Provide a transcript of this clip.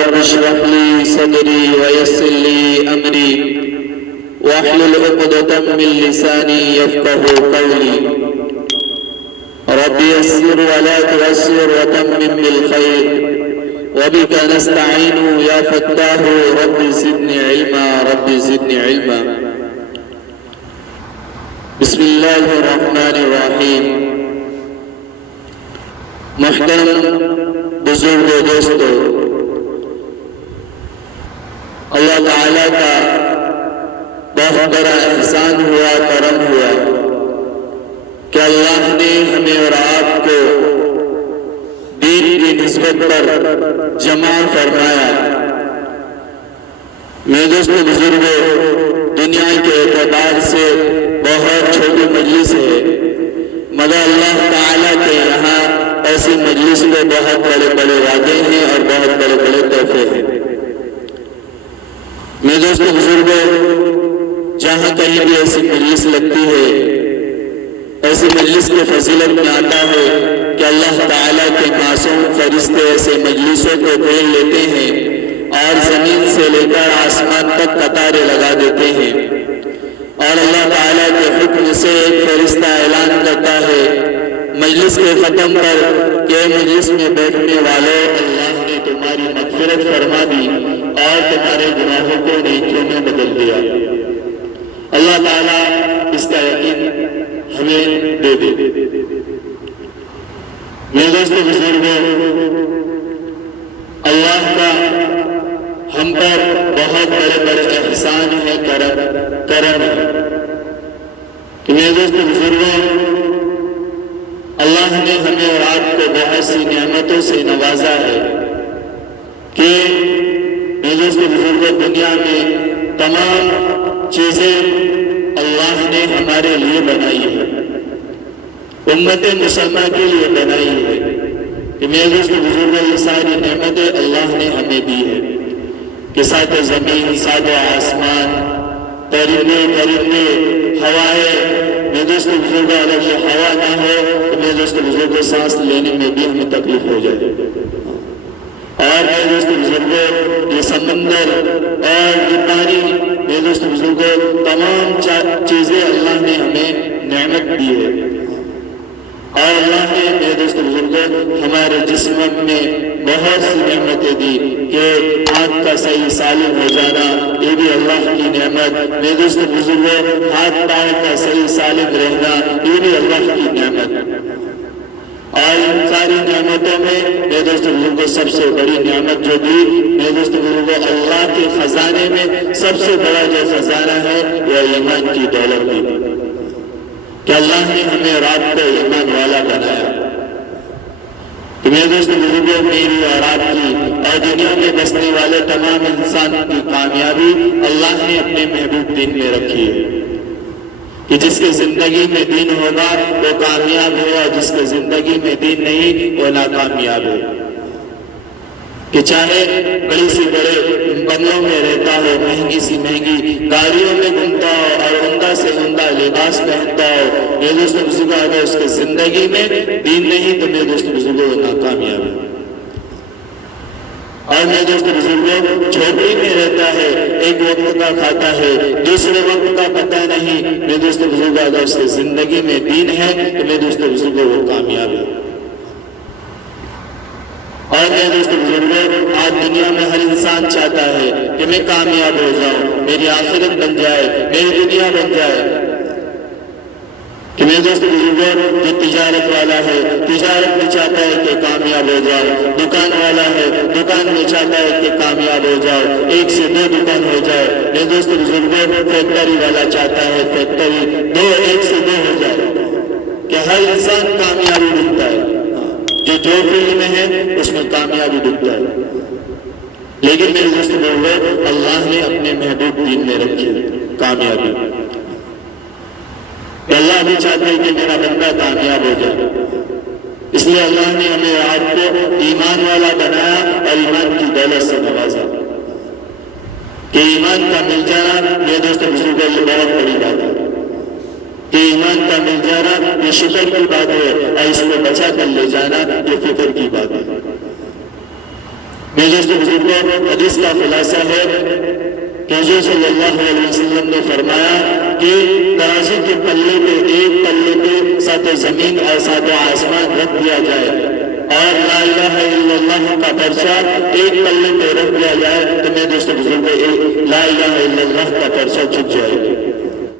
رب اشرح لي صدري ويسر لي أمري واحلل عقدة من لساني يفقهوا قولي رب يسر ولا تعسر وتمم بالخير وبك نستعين يا فتاح رب زدني علما رب زدني علما بسم الله الرحمن الرحیم۔ محترم بزرگ و دوستو، اللہ تعالیٰ کا بہت بڑا احسان ہوا، کرم ہوا کہ اللہ نے ہمیں اور آپ کو دین کی نسبت پر جمع فرمایا۔ میرے دوستو بزرگوں، دنیا کے اعتبار سے بہت چھوٹی مجلس ہے، مگر اللہ تعالیٰ کے یہاں ایسی مجلس میں بہت بڑے بڑے وعدے ہیں اور بہت بڑے بڑے تحفے ہیں۔ میرے دوستو بزرگوں، جہاں کہیں بھی ایسی مجلس لگتی ہے، ایسی مجلس کی فضیلت میں آتا ہے کہ اللہ تعالیٰ کے معصوم فرشتے ایسے مجلسوں کو گھیر لیتے ہیں اور زمین سے لے کر آسمان تک قطاریں لگا دیتے ہیں، اور اللہ تعالیٰ کے حکم سے ایک فرشتہ اعلان کرتا ہے مجلس کے ختم پر کہ مجلس میں بیٹھنے والے، اللہ نے تمہاری مغفرت فرما دی اور تمہارے گناہوں کو نیکیوں میں بدل دیا۔ اللہ تعالیٰ اس کا یقین ہمیں دے دے۔ میرے دوستو بزرگوں، اللہ کا ہم پر بہت بڑے بڑے احسان ہے، کرم ہے کہ میرے دوستو بزرگوں، اللہ نے ہمیں اور آپ کو بہت سی نعمتوں سے نوازا ہے کہ میرے دوستو بزرگوں، دنیا میں تمام چیزیں اللہ نے ہمارے لیے بنائی ہے، امت مسلمہ کے لیے بنائی ہے کہ میرے دوستو بزرگوں، یہ ساری نعمتیں اللہ نے ہمیں دی ہے کہ ساتھ زمین، ساتھ آسمان، پرندے پرندے، ہوائیں۔ میرے دوستو بزرگوں، اگر یہ ہوا نہ ہو تو میرے دوستو بزرگوں سانس لینے میں بھی ہمیں تکلیف ہو جائے، اور میرے دوستو بزرگوں یہ سمندر اور یہ پانی، میرے دوستو بزرگوں تمام چیزیں اللہ نے ہمیں نعمت دی ہے، اور اللہ نے میرے دوستو بزرگوں ہمارے جسم میں بہت سی نعمتیں دی کہ آنکھ کا صحیح سالم ہو جانا، یہ بھی اللہ کی نعمت۔ میرے دوستو بزرگوں، ہاتھ پاؤں کا صحیح سالم رہنا، یہ بھی اللہ کی نعمت۔ اور ان ساری نعمتوں میں میرے دوستو بزرگوں سب سے بڑی نعمت جو دی، میرے دوستو بزرگوں اللہ کے خزانے میں سب سے بڑا جو خزانہ ہے وہ ایمان کی دولت دی کہ اللہ نے ہمیں اور آپ کو ایمان والا بنایا۔ کہ میرے دوستو بزرگوں، میری اور آپ کی اور دنیا میں بسنے والے تمام انسان کی کامیابی اللہ نے اپنے محبوب دین میں رکھی ہے کہ جس کے زندگی میں دین ہوگا وہ کامیاب ہے، اور جس کے زندگی میں دین نہیں وہ ناکامیاب ہے۔ کہ چاہے بڑی سی بڑے بنگلوں میں رہتا ہو، مہنگی سی مہنگی گاڑیوں میں گھومتا ہو اور عمدہ سے عمدہ لباس پہنتا ہو، میرے دوستو بزرگوں اگر اس کے زندگی میں دین نہیں تو میرے دوستو بزرگوں وہ ناکامیاب ہے۔ اور میرے دوستو بزرگوں، جھوپڑی میں رہتا ہے، ایک وقت کا کھاتا ہے، دوسرے وقت کا پتہ نہیں، میرے دوستو بزرگوں اگر اس کے زندگی میں دین ہے تو میرے دوستو بزرگوں وہ کامیاب ہے۔ اور میرے دوستو بزرگوں، آج دنیا میں ہر انسان چاہتا ہے کہ میں کامیاب ہو جاؤں، میری آخرت بن جائے، میری دنیا بن جائے۔ کہ میرے دوستو بزرگوں، جو تجارت والا ہے تجارت میں چاہتا ہے کہ کامیاب ہو جاؤ، دکان والا ہے دکان میں چاہتا ہے کہ کامیاب ہو جاؤ، ایک سے دو دکان ہو جائے۔ میرے دوستو بزرگوں، فیکٹری والا چاہتا ہے فیکٹری ایک سے دو ہو جائے، کہ ہر انسان کامیابی ڈھونڈتا ہے، جو فیلڈ میں ہے اس میں کامیابی ڈھونڈتا ہے۔ لیکن میرے دوستو بزرگوں، اللہ نے اپنے محبوب دین میں رکھی کامیابی۔ اللہ بھی چاہتے ہیں کہ میرا بندہ کامیاب ہو جائے، اس لیے اللہ نے ہمیں آپ کو ایمان والا بنایا اور ایمان کی دولت سے نوازا۔ کہ ایمان کا مل جانا میرے دوستو بزرگوں یہ بہت بڑی بات ہے کہ ایمان کا مل جانا یہ شکر کی بات ہے، اور اس کو بچا کر لے جانا یہ فکر کی بات ہے۔ میرے دوستو بزرگوں، حدیث کا خلاصہ ہے کہ حضور صلی اللہ علیہ وسلم نے فرمایا کہ ترازو کے پلے پہ ایک پلے پہ سات زمین اور سات آسمان رکھ دیا جائے اور لا الہ الا اللہ کا پرچہ ایک پلے پہ رکھ دیا جائے تو میرے دوستو بزرگوں لا الہ الا اللہ کا پرچہ جھک جائے گا۔